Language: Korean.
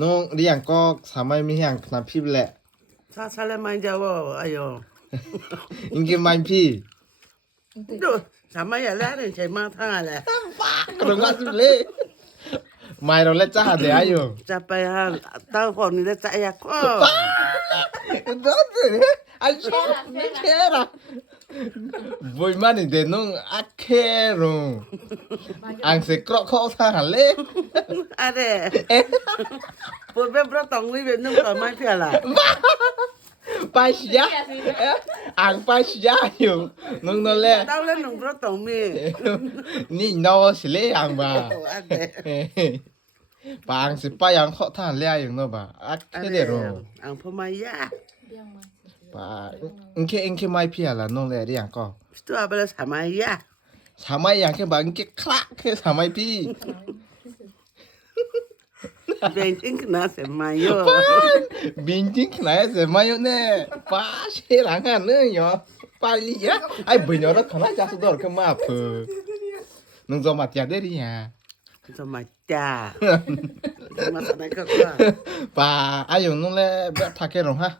น้องเรียงก็สามารถมีอย่างน้ำพี่แหละ 살살만 잡아 아요. 인게 많이 피. 또 잠만야 라는 제만 타래. 그런 거 하지 말래. 많이 놀래 짜하대 아요. 짜빠야 따고는데 짜야 커. 너들 아주 미쳐라. 뭘만인데 넌 아케로. 앙세 크로커 사할래? 아래. 보배 브라똥 위에 있는 거만 피하라. 빠시야? 안 빠시야요. 넌 놀래. 따오는 브라똥 미. 니 넣으실래 안 봐. 아래. 방시 빠양 허탄 레아용 넣어봐. 아케대로. 안 포마야. 빠. 인케 마이 피하라 넌 레 리양 거. 또 아버라 사마야. 사마이 양케 봐 인케 클락 그 사마이 피. 벤팅 나세 마요. Binting này sẽ may nè ba xe láng hẳn nữa nhỏ ba ly á ai bữa nhỏ đó khả năng ra số đó cái mà phờ nung do mặt chả đấy đi nhà 좀 맞자. 맞다 내가 거. ba ai dùng nung le bé thà cái rồi ha